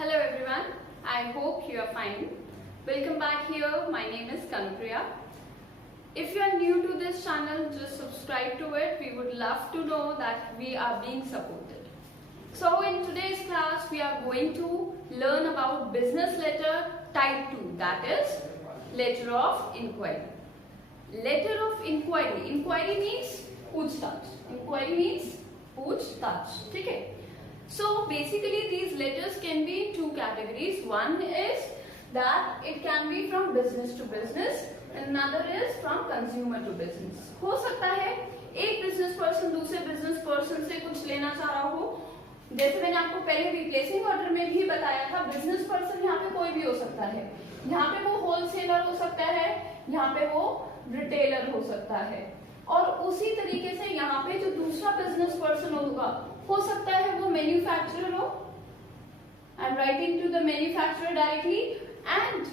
Hello everyone, I hope you are fine. Welcome back here, my name is Kanupriya. If you are new to this channel, just subscribe to it. We would love to know that we are being supported. So in today's class, we are going to learn about business letter type 2, that is letter of inquiry. Letter of inquiry. Inquiry means पूछताछ. Inquiry means पूछताछ. ठीक है? So basically these letters can be in two categories. One is that it can be from business to business and another is from consumer to business. हो सकता है एक business person दूसरे business person से कुछ लेना चाह रहा हो. जैसे मैंने आपको पहले रिप्लेसिंग ऑर्डर में भी बताया था, बिजनेस पर्सन यहाँ पे कोई भी हो सकता है. यहाँ पे वो होलसेलर हो सकता है, यहाँ पे वो रिटेलर हो सकता है. और उसी तरीके से यहाँ पे जो दूसरा बिजनेस पर्सन होगा हो सकता है वो मैन्युफैक्चरर हो. I am writing to the manufacturer directly and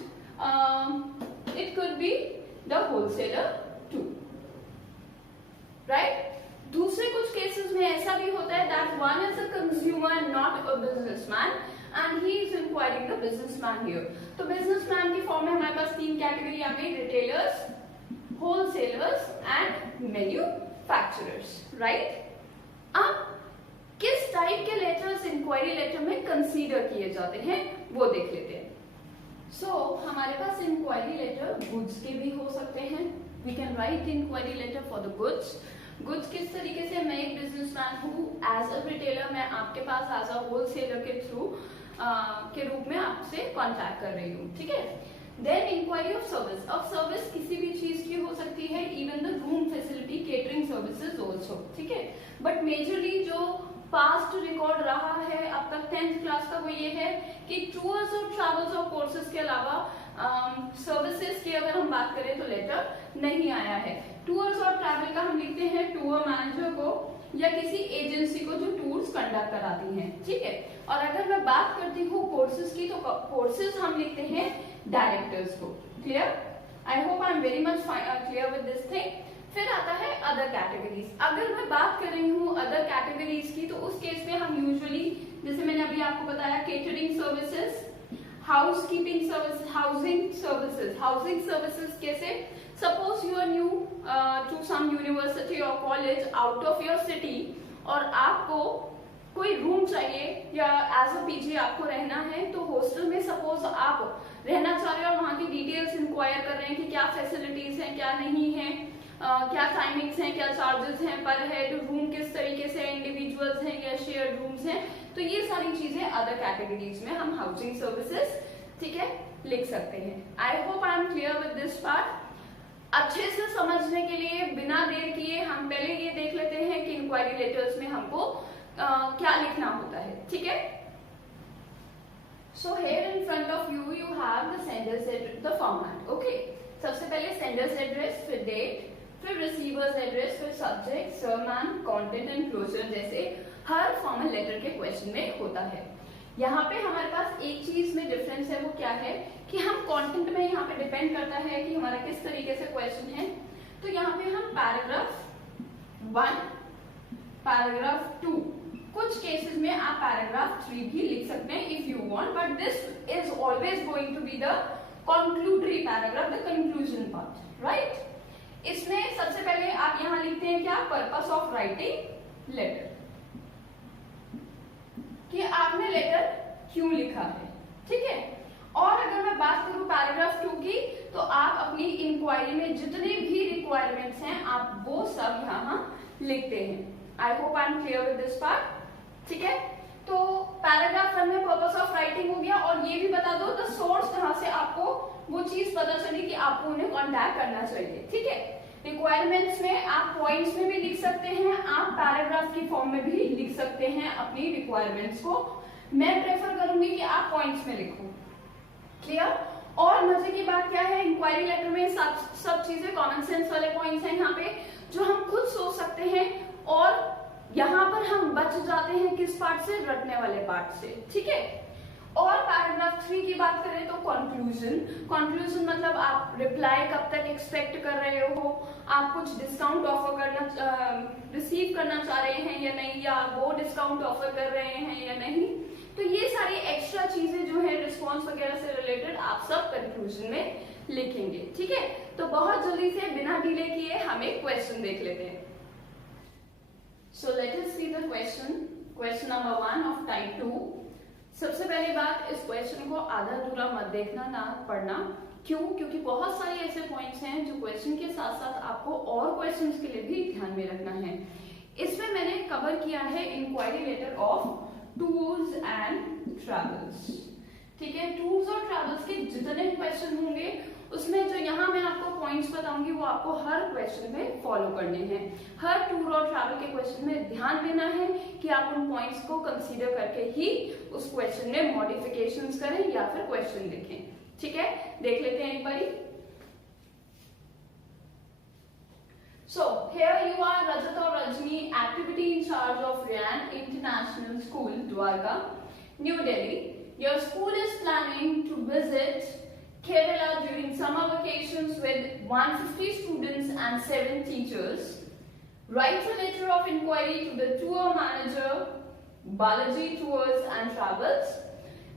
it could be the wholesaler too, right? दूसरे कुछ केसेस में ऐसा भी होता है that one is a consumer not a businessman and he is inquiring the businessman here. तो businessman की form में हमारे पास तीन कैटेगरी आ गई, retailers, wholesalers and manufacturers, right? अब किस टाइप के लेटर्स इंक्वायरी लेटर में कंसीडर किए जाते हैं वो देख लेते हैं. हमारे पास इंक्वायरी लेटर गुड्स के भी हो सकते हैं. We can write inquiry letter for the goods. Goods किस तरीके से, मैं एक बिजनेसमैन हूँ, एज अ रिटेलर मैं आपके पास एज अ होलसेलर के थ्रू के रूप में आपसे कांटेक्ट कर रही हूँ. ठीक है. Then inquiry of service. अब सर्विस किसी भी चीज की हो सकती है, even the room facility, catering services also. ठीक है. बट मेजरली जो पास्ट रिकॉर्ड रहा है अब तक 10th क्लास का वो ये है कि टूर्स और ट्रैवल्स और कोर्सेज के अलावा सर्विसेज की अगर हम बात करें तो लेटर नहीं आया है. टूर्स और ट्रैवल का हम लिखते हैं टूर मैनेजर को या किसी एजेंसी को जो टूर्स कंडक्ट कराती हैं. ठीक है. और अगर मैं बात करती हूँ कोर्सेज की तो कोर्सेज हम लिखते हैं डायरेक्टर्स को. Clear? I hope I am very much clear with this thing. फिर आता है अदर कैटेगरीज. अगर मैं बात कर रही हूँ अदर कैटेगरीज की तो उस केस में हम यूजुअली, जैसे मैंने अभी आपको बताया, catering services, housekeeping service, housing services. Housing services कैसे, suppose you are new to some university और college out of your city और आपको कोई रूम चाहिए या एज अ पीजी आपको रहना है, तो हॉस्टल में सपोज आप रहना चाह रहे हो और वहाँ की डिटेल्स इंक्वायर कर रहे हैं कि क्या फैसिलिटीज हैं क्या नहीं है, क्या टाइमिंग्स हैं, क्या चार्जेस हैं पर हेड, रूम किस तरीके से, इंडिविजुअल्स हैं या शेयर्ड रूम्स हैं. तो ये सारी चीजें अदर कैटेगरीज में हम हाउसिंग सर्विसेज, ठीक है, लिख सकते हैं. I hope I am clear with this part. अच्छे से समझने के लिए बिना देर किए हम पहले ये देख लेते हैं कि इंक्वायरी लेटर्स में हमको क्या लिखना होता है. ठीक है. सो here in front of you you have the sender's address, the format. Okay. सबसे पहले सेंडर्स एड्रेस, फिर डेट, फिर रिसीवर्स एड्रेस, फिर सब्जेक्ट, सरमैन, कंटेंट एंड क्लोजर, जैसे हर फॉर्मल लेटर के क्वेश्चन में होता है. यहाँ पे हमारे पास एक चीज में डिफरेंस है, वो क्या है कि हम कंटेंट में यहाँ पे डिपेंड करता है कि हमारा किस तरीके से क्वेश्चन है. तो यहाँ पे हम पैराग्राफ 1, पैराग्राफ 2, कुछ केसेस में आप पैराग्राफ 3 भी लिख सकते हैं if you want, but this is always going to be the conclusory paragraph, the conclusion part, right. इसमें सबसे पहले आप यहां लिखते हैं क्या, पर्पस ऑफ राइटिंग लेटर, कि आपने लेटर क्यों लिखा है. ठीक है. और अगर मैं बात करूं पैराग्राफ 2 की, तो आप अपनी इंक्वायरी में जितने भी रिक्वायरमेंट्स हैं आप वो सब यहां लिखते हैं. I hope I am clear with this part. ठीक है. तो पैराग्राफ 1 में पर्पस ऑफ राइटिंग हो गया और ये भी बता दो द सोर्स कहां से आपको वो चीज पता चली कि आपको उन्हें कांटेक्ट करना चाहिए. ठीक है. रिक्वायरमेंट्स में आप पॉइंट्स में भी लिख सकते हैं, आप पैराग्राफ की फॉर्म में भी लिख सकते हैं अपनी रिक्वायरमेंट्स को. मैं प्रेफर करूंगी कि आप पॉइंट्स में लिखो. क्लियर. और मजे की बात क्या है, इंक्वायरी लेटर में सब चीजें कॉमन सेंस वाले पॉइंट्स हैं यहाँ पे जो हम खुद सोच सकते हैं और यहाँ पर हम बच जाते हैं किस पार्ट से, रटने वाले पार्ट से. ठीक है. और पैराग्राफ 3 की बात करें तो कंक्लूजन. कंक्लूजन मतलब आप रिप्लाई कब तक एक्सपेक्ट कर रहे हो, आप कुछ डिस्काउंट ऑफर करना रिसीव करना चाह रहे हैं या नहीं, या वो डिस्काउंट ऑफर कर रहे हैं या नहीं. तो ये सारी एक्स्ट्रा चीजें जो है रिस्पॉन्स वगैरह से रिलेटेड आप सब कंक्लूजन में लिखेंगे, ठीक है। तो बहुत जल्दी से बिना डिले किए हम एक क्वेश्चन देख लेते हैं। So let us see the question number 1 of type 2। सबसे पहली बात, इस क्वेश्चन को आधा अधूरा मत देखना, ना पढ़ना। क्यों? क्योंकि बहुत सारे ऐसे पॉइंट्स हैं जो क्वेश्चन के साथ साथ आपको और क्वेश्चंस के लिए भी ध्यान में रखना है। इसमें मैंने कवर किया है inquiry letter of tours and travels, ठीक है। टूर्स और ट्रैवल्स के जितने क्वेश्चन होंगे उसमें जो यहाँ मैं आपको पॉइंट्स बताऊंगी वो आपको हर क्वेश्चन में फॉलो करने हैं। हर टूर और ट्रैवल के क्वेश्चन में ध्यान देना है कि आप उन पॉइंट्स को कंसीडर करके ही उस क्वेश्चन में मॉडिफिकेशंस करें या फिर क्वेश्चन लिखें, ठीक है। देख लेते हैं एक बारी। So here you are, Rajat or Rajni, activity in charge of Ryan International School, Dwarka, New Delhi. Your school is planning to visit Kerala during summer vacations with 150 students and 7 teachers. Write a letter of inquiry to the tour manager, Balaji Tours and Travels,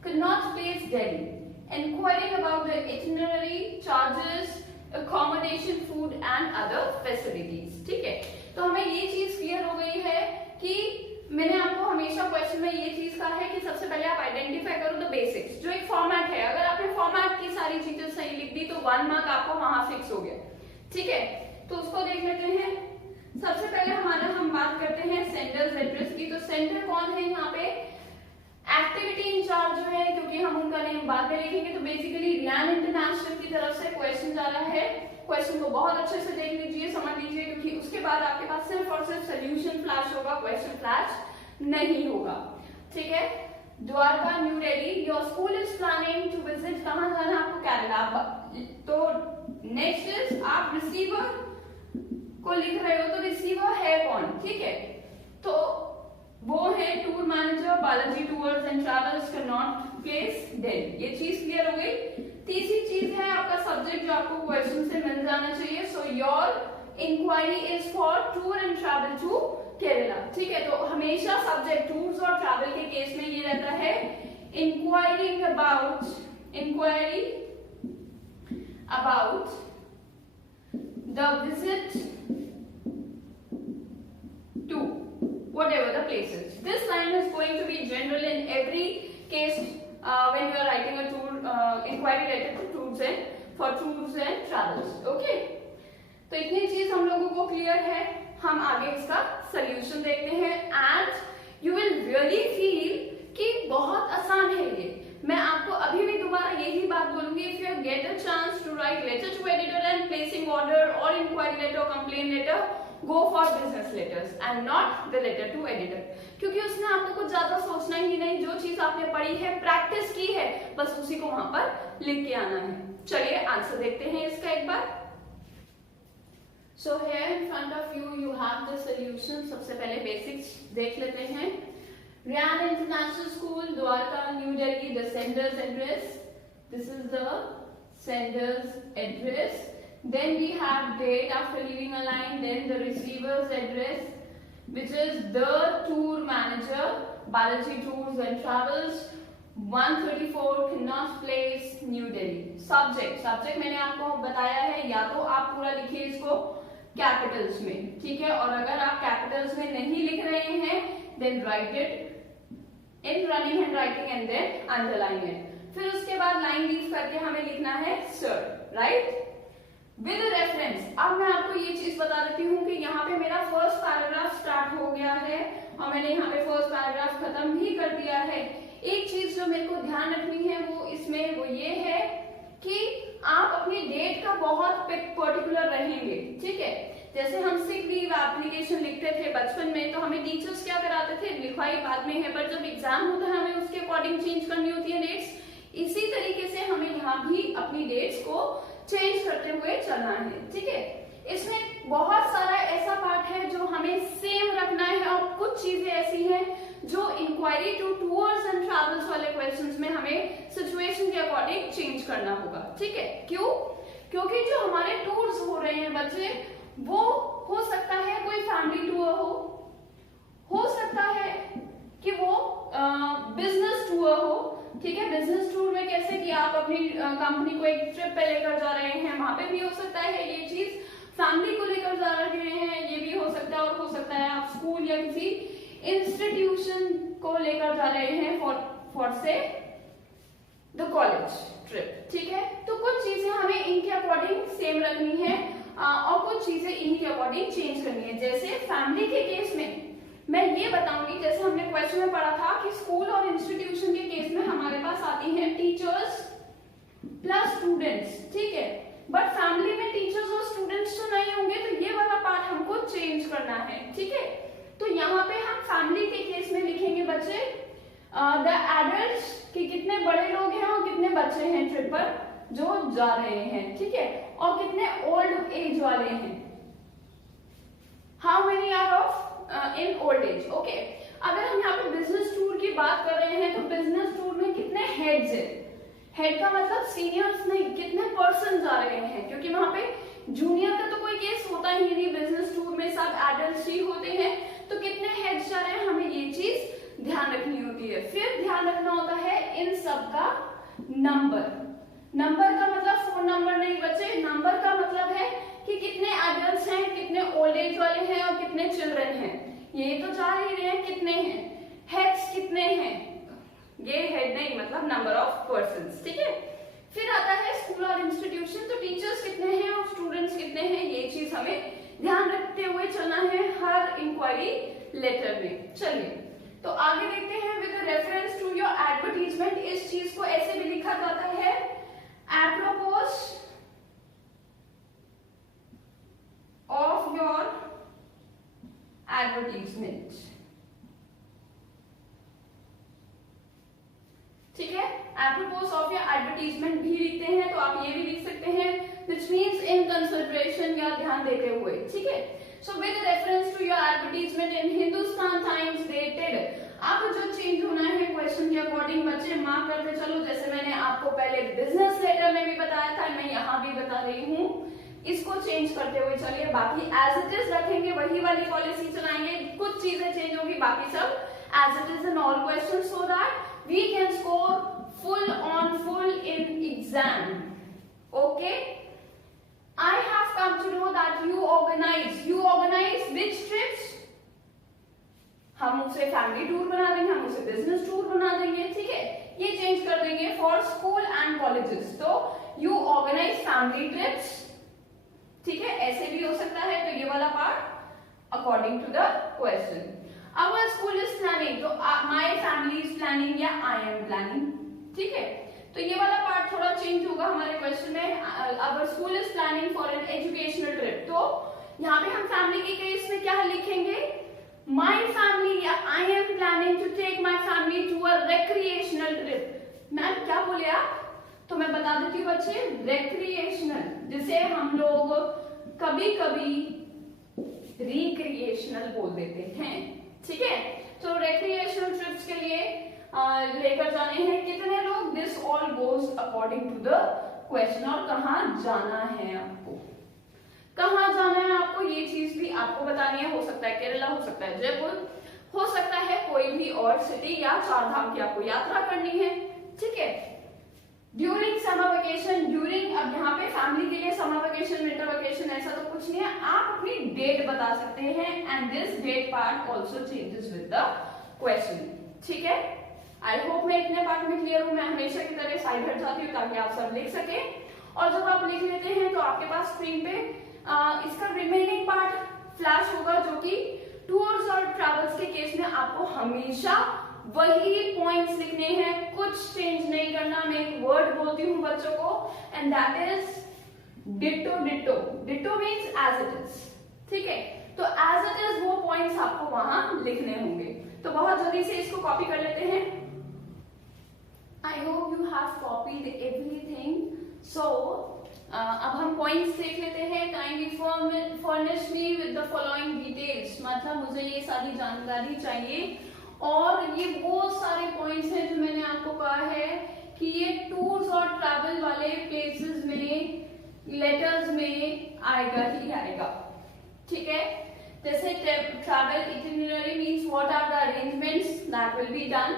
Connaught Place, Delhi, inquiring about the itinerary, charges, accommodation, food and other facilities, ठीक है। तो हमें ये चीज clear हो गई है कि मैंने आपको हमेशा क्वेश्चन में ये चीज कहा है कि सबसे पहले आप आइडेंटिफाई करो द बेसिक्स, जो एक फॉर्मेट है। अगर आपने फॉर्मेट की सारी चीजें सही लिख दी तो 1 मार्क आपको वहां फिक्स हो गया, ठीक है। तो उसको देख लेते हैं। सबसे पहले हम बात करते हैं सेंडर्स एड्रेस की। तो सेंडर कौन है यहाँ पे? एक्टिविटी इंचार्ज जो है, क्योंकि हम उनका नेम बाद में लिखेंगे, तो बेसिकली रियान इंटरनेशनल की तरफ से क्वेश्चन जा रहा है। क्वेश्चन को बहुत अच्छे से देख लीजिए, समझ लीजिए, क्योंकि उसके बाद आपके पास सिर्फ और सिर्फ सोल्यूशन फ्लैश होगा, क्वेश्चन फ्लैश नहीं होगा, ठीक है। Dwarka, new Delhi, your school is planning to visit, कहां जाना है आपको? केरला। तो नेक्स्ट इज आप रिसीवर को लिख रहे हो, तो रिसीवर है कौन, ठीक है। तो वो है tour manager, Balaji tours and travels, Connaught place, Delhi. ये चीज क्लियर हो गई। तीसरी चीज है आपका सब्जेक्ट, जो आपको क्वेश्चन से मिल जाना चाहिए। So your inquiry is for tour and travel to Kerala, ठीक है। तो हमेशा सब्जेक्ट टूर्स और ट्रैवल के केस में ये रहता है inquiry about the visit to whatever the places. This line is going to be general in every case when you are writing a tour inquiry letter to tours and travels. Okay? तो इतनी चीज हम लोगों को clear है। हम आगे इसका सोल्यूशन देखते हैं and you will really feel कि बहुत आसान है ये। मैं आपको अभी भी दोबारा यही बात बोलूंगी, if you get a chance to write letter to editor and placing order और इंक्वायरी लेटर और complain letter, go for business letters and not the letter to editor, क्योंकि उसमें आपको कुछ ज्यादा सोचना ही नहीं। जो चीज आपने पढ़ी है, प्रैक्टिस की है, बस उसी को वहां पर लिख के आना है। चलिए आंसर देखते हैं इसका एक बार। So here in front of you you have the solution. सबसे पहले बेसिक्स देख लेते हैं। Ryan international school, Dwarka, new Delhi, the sender's address, this is the sender's address. Then we have date after leaving a line, then the receiver's address, which is the tour manager, Balaji Tours and Travels, 134 Connaught Place, New Delhi. Subject मैंने आपको बताया है, या तो आप पूरा लिखिए इसको कैपिटल्स में, ठीक है। और अगर आप कैपिटल्स में नहीं लिख रहे हैं, then write it in running handwriting and then underline it. फिर उसके बाद लाइन लीव करके हमें लिखना है sir, right? With reference. अब मैं आपको ये चीज बता देती हूँ कि यहाँ पे मेरा फर्स्ट पैराग्राफ स्टार्ट हो गया है और मैंने यहाँ पे फर्स्ट पैराग्राफ खत्म भी कर दिया है। एक चीज जो मेरे को ध्यान रखनी है वो ये है कि आप अपनी डेट का बहुत पर्टिकुलर रहेंगे, ठीक है। जैसे हम सिक लीव एप्लीकेशन लिखते थे बचपन में, तो हमें टीचर्स क्या कराते थे, लिखवाई बाद में है, पर जब एग्जाम होता है हमें उसके अकॉर्डिंग चेंज करनी होती है डेट्स। इसी तरीके से हमें यहाँ भी अपनी डेट्स को चेंज करते हुए चलना है, ठीक है। इसमें बहुत सारा ऐसा पार्ट है जो हमें सेम रखना है और कुछ चीजें ऐसी हैं जो inquiry to tours and travels वाले क्वेश्चंस में हमें सिचुएशन के अकॉर्डिंग चेंज करना होगा, ठीक है। क्यों? क्योंकि जो हमारे टूर्स हो रहे हैं बच्चे, वो हो सकता है कोई फैमिली टूर हो सकता है कि वो बिजनेस टूर ठीक है। बिजनेस टूर में कैसे कि आप अपनी कंपनी को एक ट्रिप पे लेकर जा रहे हैं, वहां पे भी हो सकता है ये चीज। फैमिली को लेकर जा रहे हैं, ये भी हो सकता है। और हो सकता है आप स्कूल या किसी इंस्टीट्यूशन को लेकर जा रहे हैं फॉर से द कॉलेज ट्रिप, ठीक है। तो कुछ चीजें हमें इनके अकॉर्डिंग सेम रखनी है और कुछ चीजें इनके अकॉर्डिंग चेंज करनी है। जैसे फैमिली के केस में मैं ये बताऊंगी, जैसे हमने क्वेश्चन में पढ़ा था कि स्कूल और इंस्टीट्यूशन के केस में हमारे पास आती हैं टीचर्स प्लस स्टूडेंट्स, ठीक है। बट फैमिली में टीचर्स और स्टूडेंट्स तो नहीं होंगे, तो ये वाला पार्ट हमको चेंज करना है, ठीक है। तो यहाँ पे हम फैमिली के केस में लिखेंगे बच्चे द एडल्ट्स कि कितने बड़े लोग हैं और कितने बच्चे हैं ट्रिप पर जो जा रहे हैं, ठीक है। और कितने ओल्ड एज वाले हैं, how many are of in old age, okay. अगर हम यहाँ पे बिजनेस टूर की बात कर रहे हैं तो बिजनेस टूर में कितने हेड्स हैं, हेड का मतलब सीनियर्स नहीं, कितने पर्सन जा रहे हैं, क्योंकि वहां पे जूनियर का तो कोई केस होता ही नहीं, बिजनेस टूर में सब एडल्ट्स ही होते हैं। तो कितने हेड्स जा रहे हैं, हमें ये चीज ध्यान रखनी होती है। फिर ध्यान रखना होता है इन सब का नंबर। नंबर का मतलब फोन नंबर नहीं बच्चे, नंबर का मतलब है कि कितने एडल्ट्स हैं, कितने ओल्ड एज वाले हैं और कितने चिल्ड्रन हैं। ये तो जा ही रहे हैं कितने हैं, हेड्स कितने हैं, ये हेड नहीं मतलब नंबर ऑफ पर्संस, ठीक है। फिर आता है स्कूल और इंस्टीट्यूशन, तो टीचर्स कितने हैं और स्टूडेंट्स कितने हैं, ये चीज हमें ध्यान रखते हुए चलना है हर इंक्वायरी लेटर में। चलिए तो आगे देखते हैं। With reference to your advertisement, इस चीज को ऐसे भी लिखा जाता है एप्रोपोस ऑफ योर एडवर्टीजमेंट, ठीक है। एप्रोपोस ऑफ योर एडवर्टीजमेंट भी लिखते हैं, तो आप ये भी लिख सकते हैं which means in consideration या ध्यान देते हुए, ठीक है। So with reference to your advertisement in Hindustan Times dated, अब जो चेंज होना है क्वेश्चन के अकॉर्डिंग बच्चे मार्क करते चलो। जैसे मैंने आपको पहले बिजनेस लेटर में भी बताया था, मैं यहाँ भी बता रही हूँ, इसको चेंज करते हुए चलिए। बाकी एज इट इज रखेंगे, वही वाली पॉलिसी चलाएंगे, कुछ चीजें चेंज होगी, बाकी सब as it is in all question, so that we can score full on full in exam, okay। I have come to know that you organize which trips, हम उसे फैमिली टूर बना देंगे, हम उसे बिजनेस टूर बना देंगे, ठीक है। ये चेंज कर देंगे फॉर स्कूल एंड कॉलेजेस, तो यू ऑर्गेनाइज फैमिली ट्रिप्स, ठीक है, ऐसे भी हो सकता है। तो ये वाला part according to the question. Our school is planning, तो माई फैमिली इज प्लानिंग या आई एम प्लानिंग, ठीक है। तो ये वाला पार्ट थोड़ा चेंज होगा हमारे क्वेश्चन में। अवर school is planning for an educational trip, तो यहाँ पे हम फैमिली के केस में क्या लिखेंगे, माई फैमिली या I am planning to take my family to a recreational trip. Ma'am क्या बोले आप, तो मैं बता देती हूँ बच्चे, रिक्रिएशनल जिसे हम लोग कभी कभी रिक्रिएशनल बोल देते हैं, ठीक है। तो रिक्रिएशनल ट्रिप्स के लिए लेकर जाने हैं कितने लोग, this all goes according to the question. और कहाँ जाना है आपको, कहाँ जाना है आपको, ये चीज भी आपको बतानी है। हो सकता है केरला, हो सकता है जयपुर, हो सकता है कोई भी और सिटी या चार धाम की आपको यात्रा करनी है, ठीक है। ड्यूरिंग समर वेकेशन, ड्यूरिंग, अब यहाँ पे फैमिली के लिए समर वेकेशन, विंटर वेकेशन ऐसा तो कुछ नहीं है, आप अपनी डेट बता सकते हैं। And this date part also changes with the question, ठीक है। आई होप मैं इतने पार्ट में क्लियर हूं। मैं हमेशा की तरह साइड हट जाती हूँ ताकि आप सब लिख सके, और जब आप लिख लेते हैं तो आपके पास स्क्रीन पे इसका रिमेनिंग पार्ट फ्लैश होगा, जो कि टूर्स और ट्रैवल्स के केस में आपको हमेशा वही पॉइंट्स लिखने हैं, कुछ चेंज नहीं करना। मैं एक वर्ड बोलती हूँ बच्चों को, and that is ditto. Ditto, ditto means as it is, ठीक है। तो एज इट इज वो पॉइंट्स आपको वहां लिखने होंगे। तो बहुत जल्दी से इसको कॉपी कर लेते हैं। I hope you have copied everything. So, अब हम पॉइंट्स देख लेते हैं। Kindly furnish me with the following details, मतलब मुझे ये सारी जानकारी चाहिए। और ये वो सारे पॉइंट्स हैं जो मैंने आपको कहा है कि ये टूर्स और ट्रैवल वाले प्लेसेस में, लेटर्स में आएगा ही आएगा, ठीक है। जैसे travel itinerary means what are the arrangements that will be done,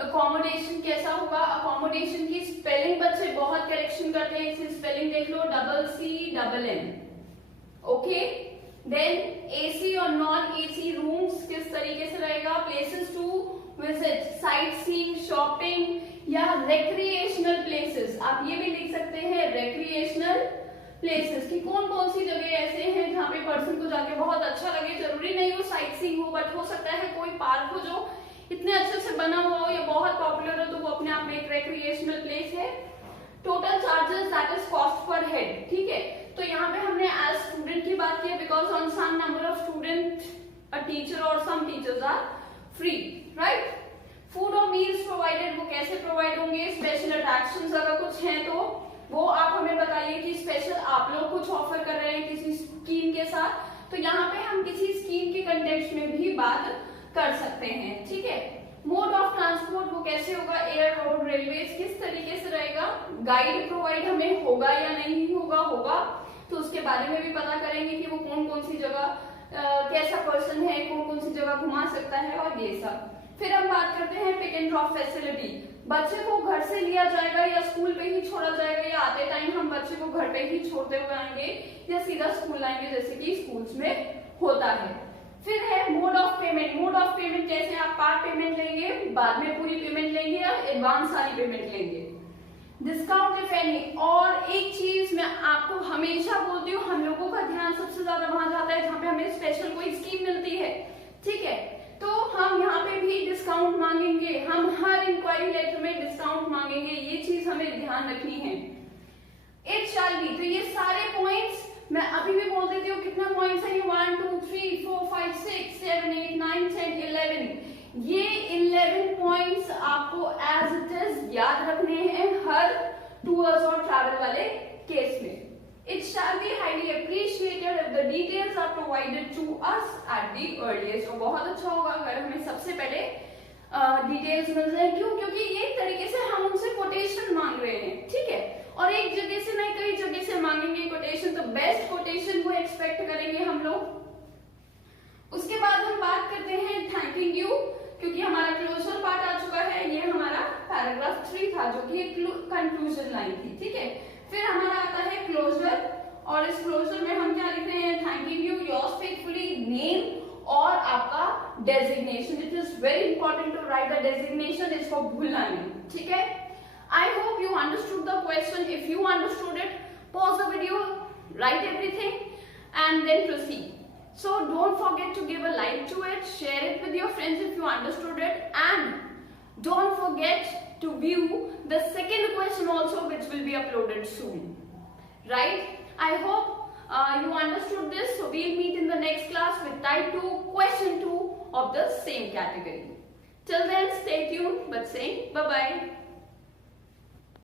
accommodation कैसा होगा? अकोमोडेशन की स्पेलिंग बच्चे बहुत करेक्शन करते हैं, इसकी स्पेलिंग देख लो, CCNN। ओके, देन एसी और नॉन एसी रूम्स किस तरीके से रहेगा? Places to visit, sightseeing, shopping या रिक्रिएशनल प्लेसेस। आप ये भी लिख सकते हैं रिक्रिएशनल प्लेसेस की कौन कौन सी जगह ऐसे हैं जहाँ पे पर्सन को जाके बहुत अच्छा लगे। जरूरी नहीं हो साइट सीइंग हो, बट हो सकता है कोई पार्क हो जो इतने अच्छे से बना हुआ हो या बहुत पॉपुलर हो, तो वो अपने आप में एक रिक्रिएशनल प्लेस है। Total charges that is cost per head, ठीक है। तो यहाँ पे हमने एज स्टूडेंट की बात की, because on some number of student a teacher और some teachers are free, right. Food और मील्स प्रोवाइडेड, वो कैसे प्रोवाइड होंगे? स्पेशल अट्रैक्शंस अगर कुछ हैं तो वो आप हमें बताइए कि स्पेशल आप लोग कुछ ऑफर कर रहे हैं किसी स्कीम के साथ, तो यहाँ पे हम किसी स्कीम के कंटेक्स्ट में भी बात कर सकते हैं, ठीक है। मोड ऑफ ट्रांसपोर्ट वो कैसे होगा? एयर, रोड, रेलवेज, किस तरीके से रहेगा? गाइड प्रोवाइड हमें होगा या नहीं होगा, तो उसके बारे में भी पता करेंगे कि वो कौन कौन सी जगह कैसा पर्सन है, कौन कौन सी जगह घुमा सकता है और ये सब। फिर हम बात करते हैं पिक एंड ड्रॉप फैसिलिटी। बच्चे को घर से लिया जाएगा या स्कूल पे ही छोड़ा जाएगा, या आते टाइम हम बच्चे को घर पे ही छोड़ते हुए आएंगे या सीधा स्कूल आएंगे जैसे कि स्कूल्स में होता है। फिर है mode of payment. Mode of payment कैसे? आप पार्ट पेमेंट लेंगे, बाद में पूरी पेमेंट लेंगे या एडवांस सारी पेमेंट लेंगे। Discount if any. और एक चीज मैं आपको हमेशा बोलती हूँ, हम लोगों का ध्यान सबसे ज्यादा वहां जाता है जहाँ पे हमें स्पेशल कोई स्कीम मिलती है, ठीक है, तो हम यहाँ पे भी डिस्काउंट मांगेंगे, हम हर इंक्वायरी लेटर में डिस्काउंट मांगेंगे, ये चीज हमें ध्यान रखनी है। इट शैल बी, तो ये सारे पॉइंट्स मैं अभी भी बोल देती हूँ, कितना पॉइंट्स है ये? 1 2 3 4 5 6 7 8 9 10 11। ये 11 पॉइंट्स आपको एज इट इज याद रखने हैं हर टूर्स और ट्रैवल वाले केस में। It shall be highly appreciated if the details are provided to us at the earliest। और बहुत अच्छा होगा अगर हमें सबसे पहले डिटेल्स मिल जाए। क्यों? क्योंकि ये तरीके से हम उनसे कोटेशन मांग रहे हैं, ठीक है, और एक जगह से नहीं कई जगह से मांगेंगे कोटेशन, तो बेस्ट कोटेशन को एक्सपेक्ट करेंगे हम लोग। उसके बाद हम बात करते हैं थैंकिंग यू, क्योंकि हमारा क्लोजर पार्ट आ चुका है। ये हमारा पैराग्राफ 3 था जो कि कंक्लूजन लाइन थी, ठीक है। फिर हमारा आता है क्लोजर, और इस क्लोजर में हम क्या लिख रहे हैं? Thanking you, yours faithfully, name और आपका designation. It is very important to write the designation, इसको भूलना नहीं, ठीक है। I hope you understood the question. If you understood it, pause the video, write everything and then proceed. So don't forget to give a like to it, share it with your friends if you understood it, and don't forget to view the second question also, which will be uploaded soon, right? I hope you understood this. So we'll meet in the next class with type 2 question 2 of the same category. Till then, stay tuned, but saying bye bye.